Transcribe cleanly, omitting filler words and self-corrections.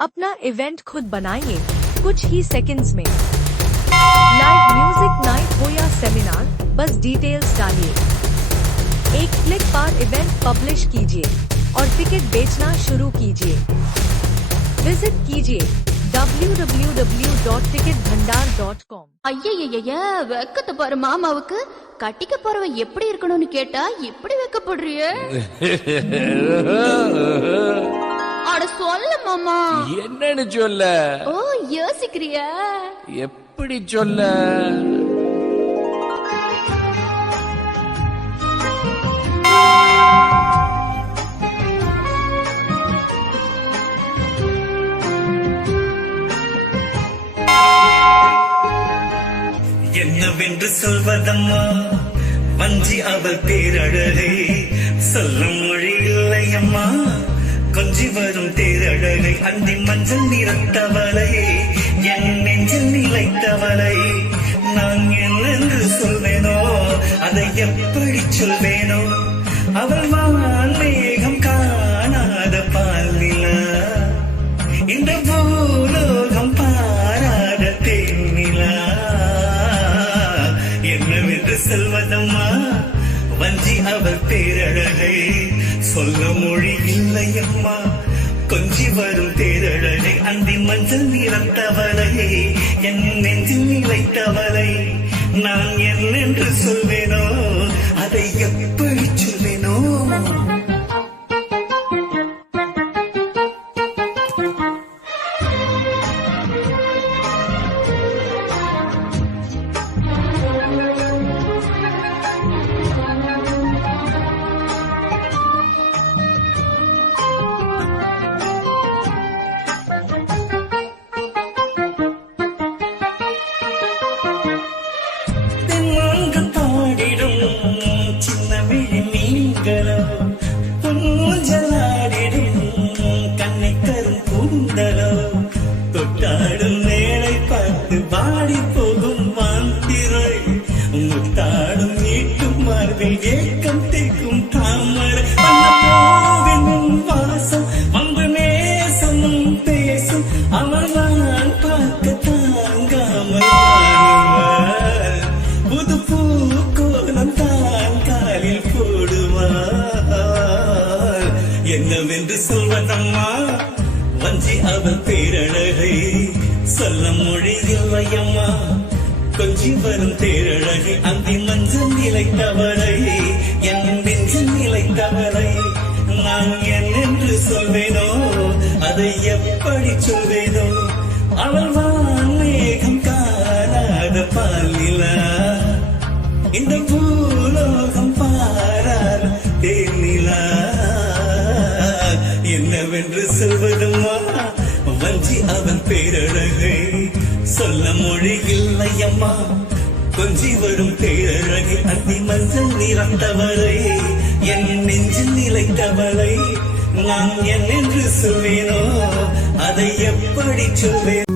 अपना इवेंट खुद बनाइए कुछ ही सेकंड्स में। लाइव म्यूजिक नाइट हो या सेमिनार, बस डिटेल्स डालिए। एक क्लिक पर इवेंट पब्लिश कीजिए और टिकट बेचना शुरू कीजिए। विजिट कीजिए www.ticketbhandar.com। ஐயய்யய்ய வெக்கத்தை பாரு மாமாவுக்கு. கட்டிக்க போறவன் எப்படி இருக்கணும்னு கேட்டா இப்படி வெக்கப்படுறிய? அட சொல்ல மாமா. என்னன்னு சொல்ல? ஓ யோசிக்கிறியா? எப்படி சொல்ல? என்னவென்று சொல்வதம்மா வஞ்சி அவள் பேரழகை, சொல்ல மொழி இல்லையம்மா கொஞ்சி வரும் தேரழகை. அந்தி மஞ்சள் நிறத்தவளை, என் நெஞ்சில் நிலைத்தவளை, நான் என்னென்று சொல்வேனோ அதை எப்படி சொல்வேனோ? அவள் மேகம் காணாத பாலிலா, இந்த பூலோகம் பாராத தேனிலா. என்னவென்று செல்வதம்மா வஞ்சி அவள் பேரழகை, சொல்ல மொழி இல்லையம்மா கொஞ்சி வரும் தேரழகை. அந்தி மஞ்சள் நிறத்தவளை, என் நெஞ்சில் நிலைத்தவளை, நான் என்னென்று சொல்வேனோ அதை எப்படி சொல்வேனோ? தொட்டாடும் மேலை பார்த்து பாடி போகும் வாந்திரை, முத்தாடும் நீட்டும் மார்பில் ஏக்கம் தேக்கும் தாமரை. போவின் வாசம் வந்து நேசமும் பேசும் அவள் நான் பார்க்க தாங்காமல் புது பூக்கோலம் தான் காலில் போடுவார். என்னவென்று சொல்வதம்மா வஞ்சி அவள் பேரழகை, சொல்ல மொழி இல்லையம்மா கொஞ்சி வரும் தேரழகை. அந்தி மஞ்சள் நிலைத்தவளை, என் நெஞ்சில் நிலைத்தவளை, நான் என்னென்று சொல்வேனோ அதை எப்படி சொல்வேனோ? அவள் மேகம் காணாத பாலிலா, இந்த பூலோகம் பாராத தேனிலா. என்னவென்று சொல்வதுமா வஞ்சி அவன் பேரழகை, சொல்ல மொழி இல்லையம்மா கொஞ்சி வரும் பேரழகை. அந்தி மஞ்சள் நிறந்தவளை, என் நெஞ்சில் நிலைத்தவளை, நான் என்னென்று சொல்வேனோ அதை எப்படி சொல்வேன்?